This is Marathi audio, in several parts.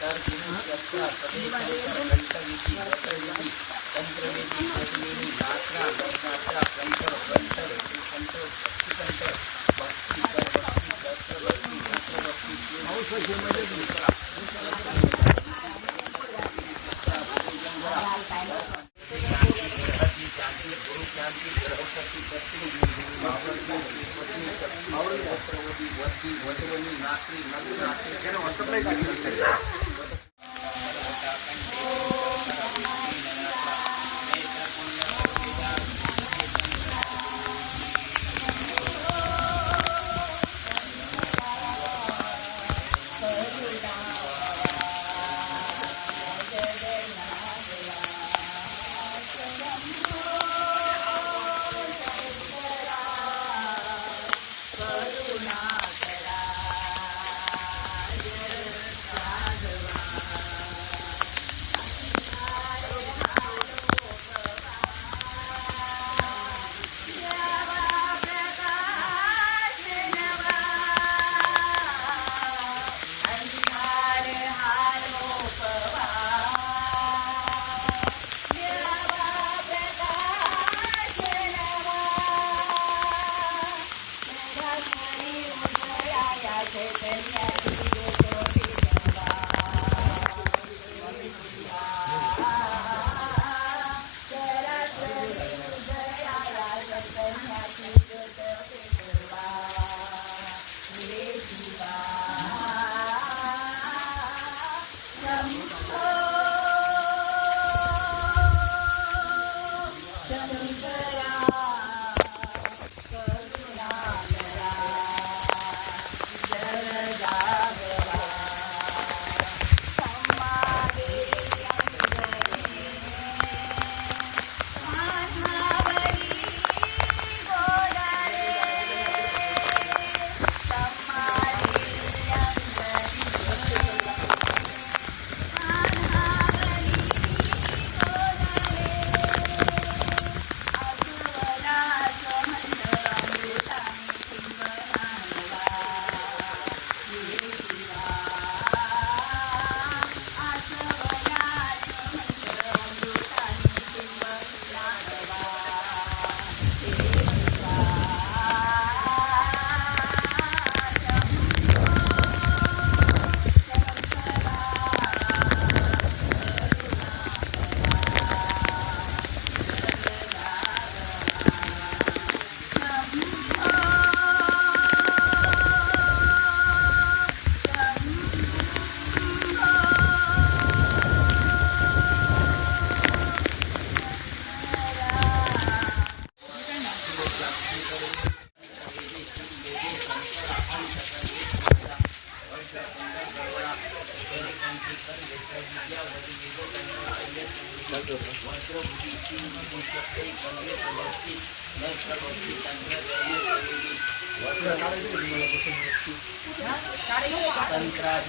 तर तर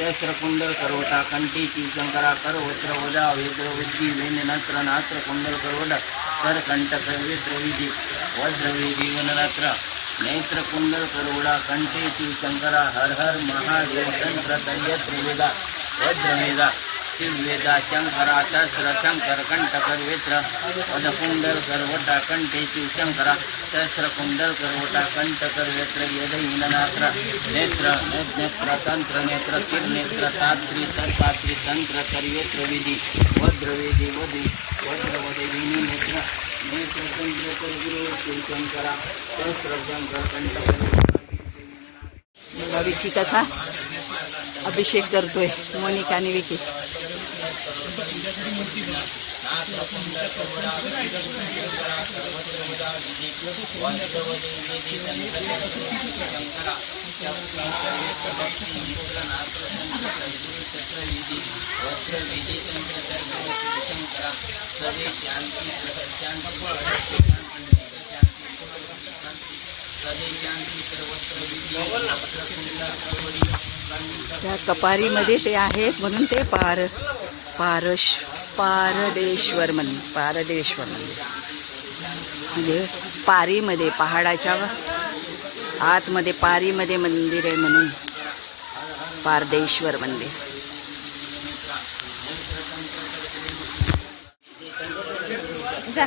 शस्त्र कुंडल करवटा कंठी शिव शंकरा करवत्र वदा वेद्र विद्धी वेन नत्र नात्र कुंडल करवटा कर कंठ करवेत्र विधी वज्र वेदी वननात्र नेत्र कुंडल करवडा कंठे शिव शंकरा हर हर महादेव तंत्र तयत्र वेदा वज्र वेदा शिववेदा शंकराचा शंकर कंठ करवेत्र पदकुंडल करवटा कंठे शिवशंकरा सहस्र कुंडल करवटा कंठ करवेत्र यदहीननात्र नेत्र नेत्र तंत्र नेत्र तिर्नेत्र तात्री तर्पात्री तंत्र सर्वेत्र विधी वज्रवेदी वधी वज्रवदेविनी नेत्र नेत्र तंत्र करगुरु शिवशंकरा सहस्र शंकर कंठ बघा विकी कसा अभिषेक करतोय मोनिका आणि विकी त्या कपारीमध्ये ते आहेत म्हणून ते पार पारश पारदेश्वर मंदिर पारदेश्वर मंदिर. म्हणजे पारीमध्ये पहाडाच्या आतमध्ये पारीमध्ये मंदिर आहे म्हणून पारदेश्वर मंदिर. जा.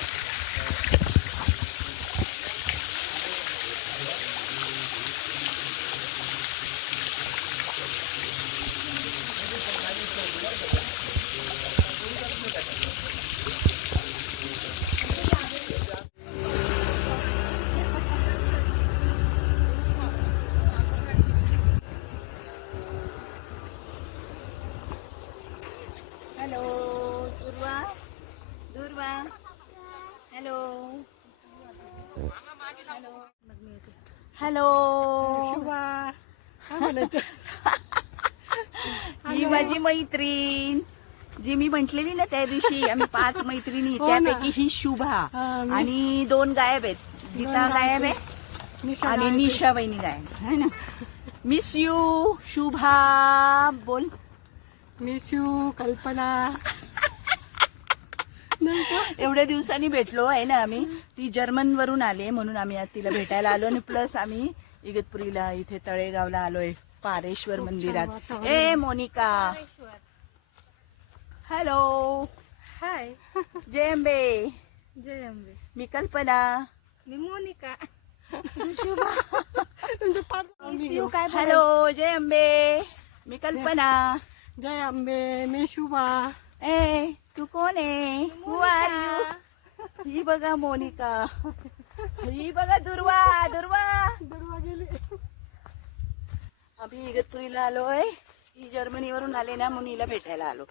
हॅलो दुर्वा दुर्वा हॅलो हॅलो. ही माझी मैत्रीण. जी मी म्हंटलेली ना त्या दिवशी आम्ही पाच मैत्रिणी त्यापैकी ही शुभा. आणि दोन गायब आहेत. गीता गायब आहे. आणि निशा वहिनी गायब है ना? Miss you Shubha. बोल. मिशू कल्पना. एवढ्या दिवसांनी भेटलो आहे ना आम्ही. ती जर्मन वरून आली म्हणून आम्ही आज तिला भेटायला आलो. आणि प्लस आम्ही इगतपुरीला इथे तळेगावला आलोय पारेश्वर मंदिरात. ए मोनिका. हॅलो हाय जय अंबे. जय अंबे. मी कल्पना. मी मोनिका. शुभा. हॅलो जय अंबे. मी कल्पना. जय अंबे. मी शुभा. ए तू कोण आहे? Who are you? ही बघा मोनिका. ही बघा दुर्वा दुर्वा. दुर्वा गेली. आम्ही इगतपुरीला आलोय ही जर्मनीवरून आले ना म्हणून हिला भेटायला आलो.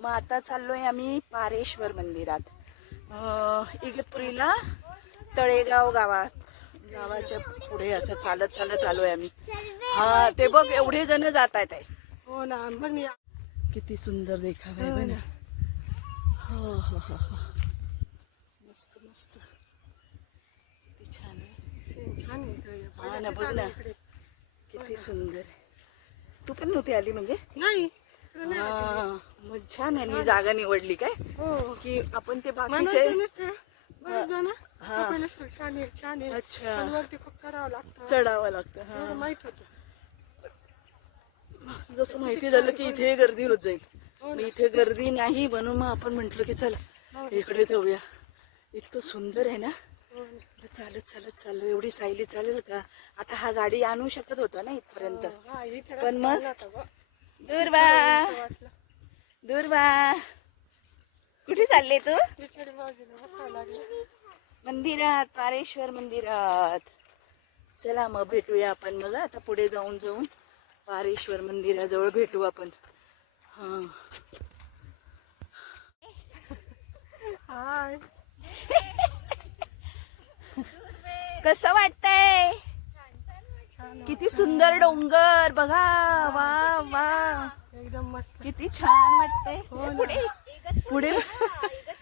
मग आता चाललोय आम्ही पारेश्वर मंदिरात. अं, इगतपुरीला तळेगाव गावात. गावाच्या पुढे असं चालत चालत आलोय आम्ही. हा ते बघ एवढे जण जात आहेत हो ना बघ किती सुंदर देखावा आहे बघ ना. हो हो. हो हो. मस्त मस्त. किती छान आहे. छान. हा ना बघ ना किती सुंदर. तू पण नव्हती आली म्हणजे? नाही हा, मग छान आहे. मी जागा निवडली काय? हो. की आपण ते बाकीचे जण हा. कपिलेश्वर छान आहे छान आहे. अच्छा. पण वरती खूप चढावं लागतं. चढावं लागतं एवढं हा माहीत होतं. जसं माहिती झालं की इथे गर्दी होत जाईल. मग इथे गर्दी नाही म्हणून मग आपण म्हंटल की चला इकडे जाऊया. इतकं सुंदर आहे ना? हो चालत चालत चाललो. एवढी सायली चालेल का? आता हा गाडी आणू शकत होता ना इथपर्यंत. हा, इथे पण मग. दुर्वा. दुर्वा. कुठे चालले तू? मंदिरात पारेश्वर मंदिरात. चला मग भेटूया आपण मग. आता पुढे जाऊन जाऊन पारेश्वर मंदिराजवळ भेटू आपण. हा हाय. कसं वाटतंय? किती सुंदर डोंगर बघा. वा वा. एकदम मस्त. किती छान वाटतंय. हो ना. पुढे पुढे.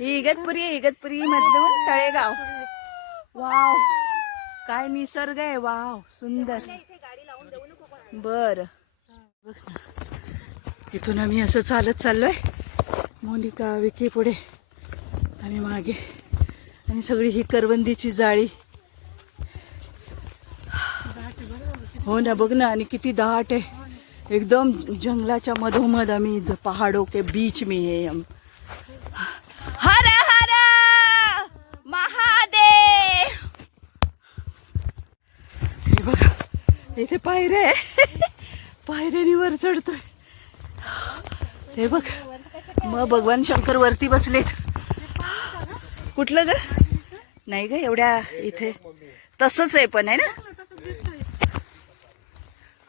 इगतपुरी इगतपुरी मधून तळेगाव. वाव. काय निसर्ग आहे. वाव. सुंदर. बर. इथून आम्ही असं चालत चाललोय. मोनिका विकी पुढे. आणि मागे. आणि सगळी ही करवंदीची जाळी. हो ना बघ ना आणि किती दाट आहे. एकदम जंगलाच्या मधोमध आम्ही पहाडो के बीच में है हम हर हर महादेव! हे बघा इथे पायऱ्या आहे. पायऱ्यानी वर चढतोय. हे बघ मग भगवान शंकर वरती बसलेत. कुठलं ग? नाही ग एवढ्या इथे. तसंच आहे पण आहे ना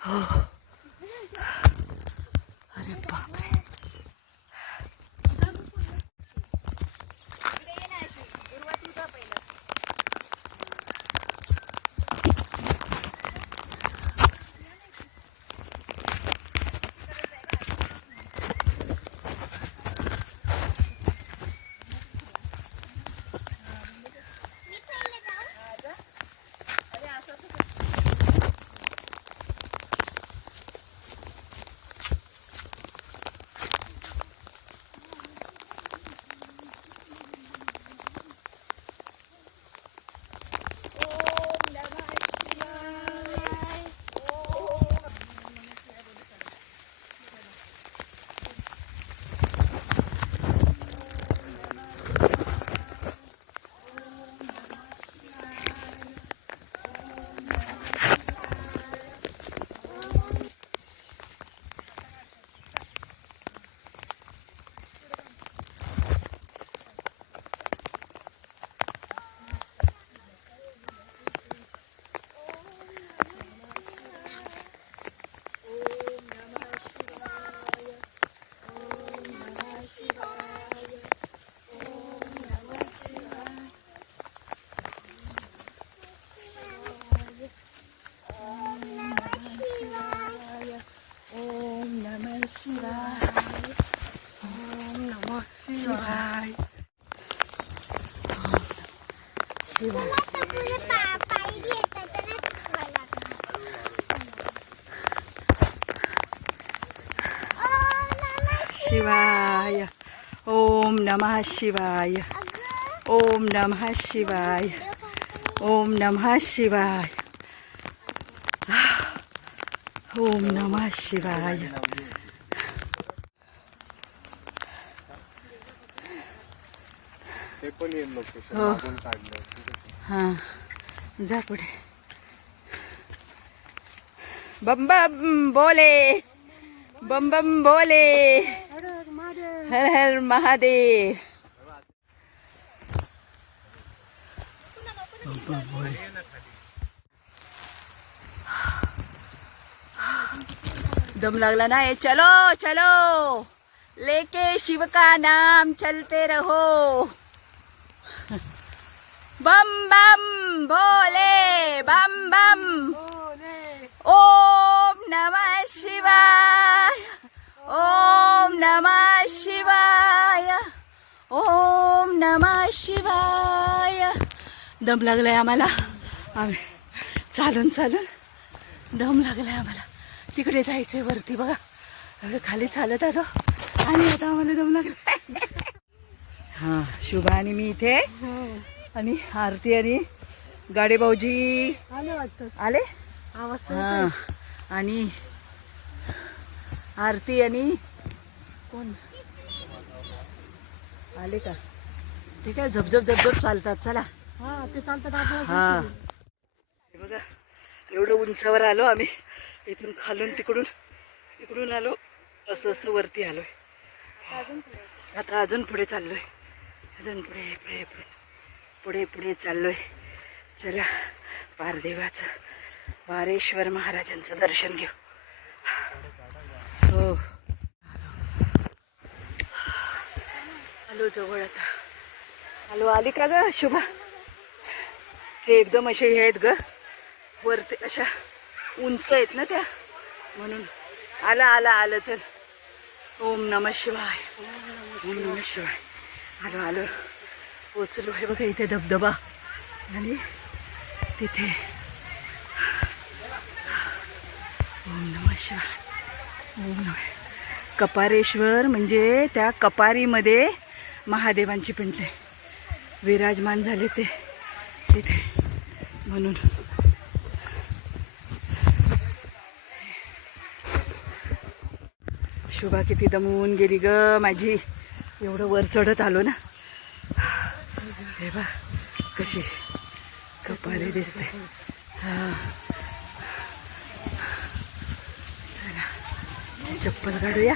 हो अरे बापरे ओम नमः शिवाय ओम नमः शिवाय शिवाय शिवाय ओम नमः शिवाय ओम नमः शिवाय ओम नमः शिवाय ओम नमः शिवाय पण येईल लोकेशन हो. मागून काढलं. हां. जा पुढे. बम बम बोले. बम बम बोले. हर हर महादेव. दम लागला ना ये. चलो चलो. लेके शिव का नाम चलते रहो. बम बम भोले बम बम ओम नमः शिवाय ओम नमः शिवाय ओम नमः शिवाय दम लागलाय आम्हाला. आम्ही चालून चालून. दम लागलाय आम्हाला. तिकडे जायचंय वरती बघा. एवढं खाली चालत आलो. आणि आता आम्हाला दम लागलाय. हा शुभा आणि मी इथे. हो. आणि आरती आणि गाडे भाऊजी आले वाटतं. आले? आवाज हा. आणि आरती आणि कोण? आले का? ते काय झपझप झपझप चालतात चला. हा ते हे. बघा एवढं उंचावर आलो आम्ही. इथून खालून तिकडून तिकडून आलो. असं असं वरती आलोय. आता अजून पुढे चाललोय. अजून पुढे पुढे पुढे. पुढे पुढे चाललोय. चला पारदेवाचं वारेश्वर महाराजांचं दर्शन घेऊ. हो. आलो जवळ आता. आलो आली का ग शुभा? ते एकदम असे हे आहेत ग. वरती अशा उंच आहेत ना त्या. म्हणून आला आला आलं चल. ओम नम शिवाय. ओम नम शिवाय. आलो आलो. पोचलो हे बघा इथे धबधबा. आणि तिथे ओम नम शिवाय. ओम नम. कपारेश्वर म्हणजे त्या कपारीमध्ये महादेवांची पिंड आहे विराजमान झाले ते तिथे म्हणून. शुभा किती दमवून गेली ग माझी. एवढं वर चढत आलो ना. हे बा कशी कपारे दिसते चला चप्पल काढूया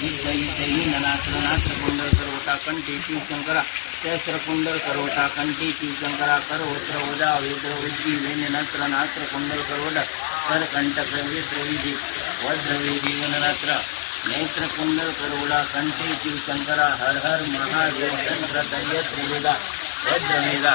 युद्ध युद्ध हीन नात्र नात्र कुंडल करवटा कंठे शिवशंकरा सहस्र कुंडल करवटा कंठे शिवशंकरा करवत्र वजा वेद्र वज्री वेन नत्र नात्र कुंडल करवटा कर कंठ प्रवेत्र विधी वज्र वेदी वननात्र नेत्र कुंडल करवडा कंठे शिवशंकरा हर हर महादेव तंत्र दैय त्रिवेदा वज्रवेदा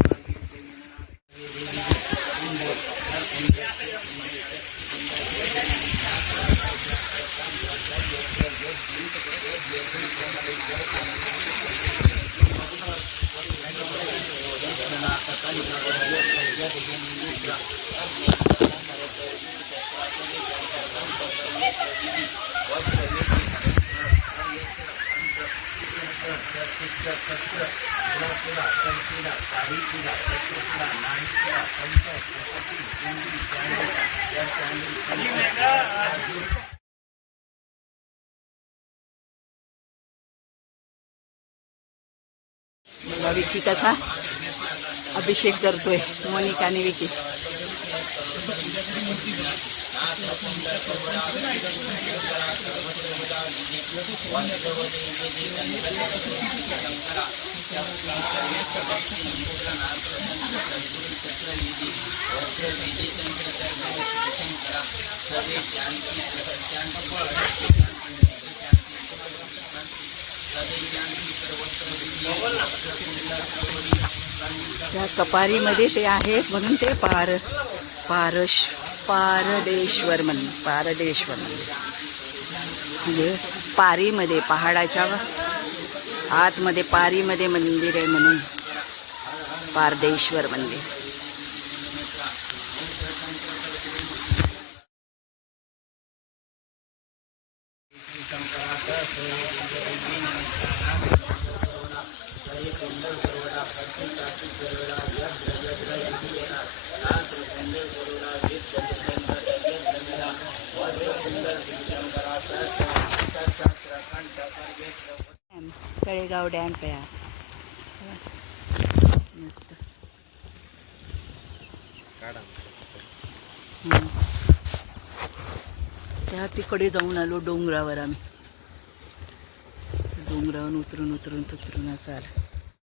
तात्री बघा विकी कसा अभिषेक करतोय. मोनिका आणि विकी त्या कपारीमध्ये ते आहेत म्हणून ते पार पारश पारदेश्वर मंदिर पारदेश्वर मंदिर. म्हणजे पारीमध्ये पहाडाच्या आतमध्ये पारीमध्ये मंदिर आहे म्हणून पारदेश्वर मंदिर. डॅम तळेगाव डॅम आहे हा. मस्त त्या तिकडे जाऊन आलो डोंगरावर आम्ही. डोंगरावर डोंगरावरून उतरून उतरून उतरून असं आलं.